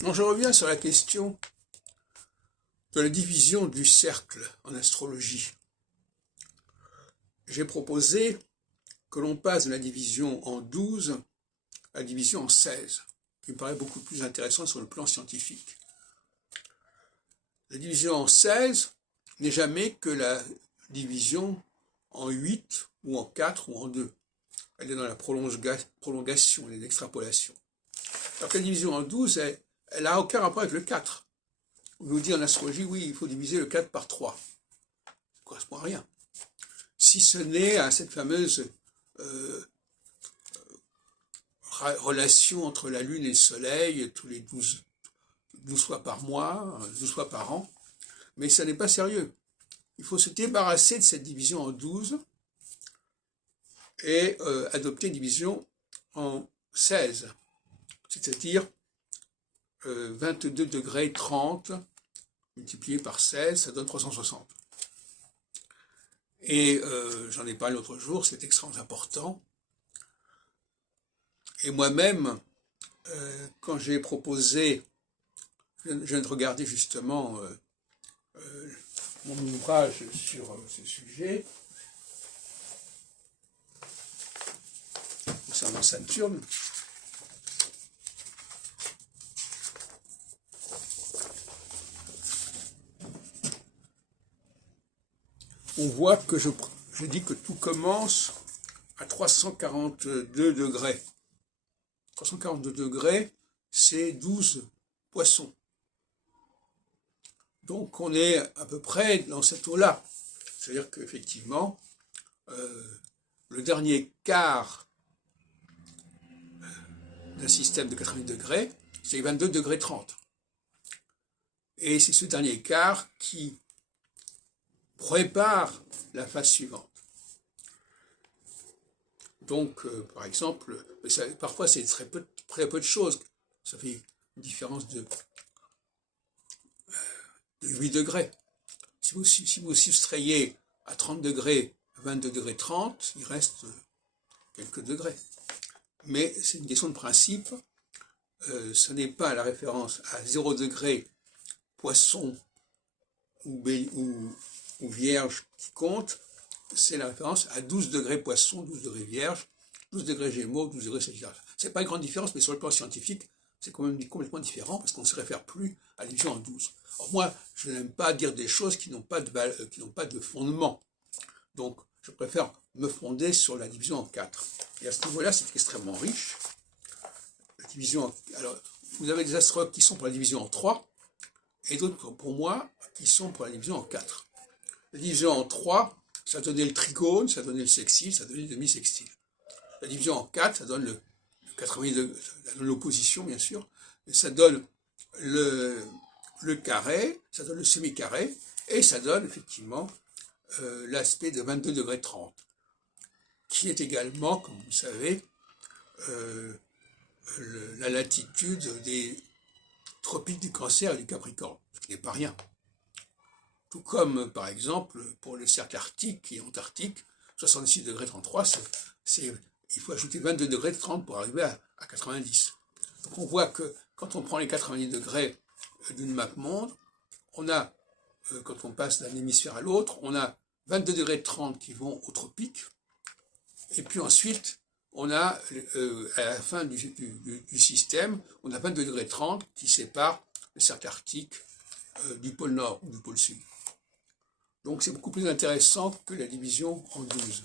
Donc je reviens sur la question de la division du cercle en astrologie. J'ai proposé que l'on passe de la division en 12 à la division en 16, qui me paraît beaucoup plus intéressant sur le plan scientifique. La division en 16 n'est jamais que la division en 8 ou en 4 ou en 2. Elle est dans la prolongation et l'extrapolation. Alors que la division en 12, elle n'a aucun rapport avec le 4. On nous dit en astrologie, oui, il faut diviser le 4 par 3. Ça ne correspond à rien. Si ce n'est à cette fameuse relation entre la Lune et le Soleil, tous les 12 fois par mois, 12 fois par an. Mais ça n'est pas sérieux. Il faut se débarrasser de cette division en 12 et adopter une division en 16, c'est-à-dire 22 degrés 30 multiplié par 16, ça donne 360. Et j'en ai parlé l'autre jour, c'est extrêmement important. Et moi-même, quand j'ai proposé, je viens de regarder justement mon ouvrage sur ce sujet, concernant Saturne. On voit que je dis que tout commence à 342 degrés. 342 degrés, c'est 12 poissons. Donc on est à peu près dans cette eau-là. C'est-à-dire qu'effectivement, le dernier quart d'un système de 80 degrés, c'est 22 degrés 30. Et c'est ce dernier quart qui prépare la phase suivante. Donc, par exemple, parfois c'est très peu de choses. Ça fait une différence de 8 degrés. Si vous soustrayez à 30 degrés, 22 degrés 30, il reste quelques degrés. Mais c'est une question de principe. Ce n'est pas la référence à 0 degré poisson ou vierge qui compte, c'est la référence à 12 degrés poisson, 12 degrés vierge, 12 degrés gémeaux, 12 degrés sagittaire. C'est pas une grande différence, mais sur le plan scientifique, c'est quand même complètement différent parce qu'on ne se réfère plus à la division en 12. Or moi, je n'aime pas dire des choses qui n'ont pas de fondement. Donc, je préfère me fonder sur la division en 4. Et à ce niveau-là, c'est extrêmement riche. La division alors, vous avez des astrologues qui sont pour la division en 3, et d'autres pour moi qui sont pour la division en 4. La division en 3, ça donnait le trigone, ça donnait le sextile, ça donnait le demi-sextile. La division en 4, ça donne le 90 degrés, ça donne l'opposition bien sûr, et ça donne le carré, ça donne le semi-carré, et ça donne effectivement l'aspect de 22 degrés 30, qui est également, comme vous savez, la latitude des tropiques du Cancer et du Capricorne, ce qui n'est pas rien. Tout comme, par exemple, pour le cercle arctique et antarctique, 66 degrés 33, il faut ajouter 22 degrés 30 pour arriver à 90. Donc on voit que quand on prend les 90 degrés d'une map monde, on a, quand on passe d'un hémisphère à l'autre, on a 22 degrés 30 qui vont au tropique, et puis ensuite, on a, à la fin du système, on a 22 degrés 30 qui séparent le cercle arctique du pôle nord ou du pôle sud. Donc c'est beaucoup plus intéressant que la division en 12.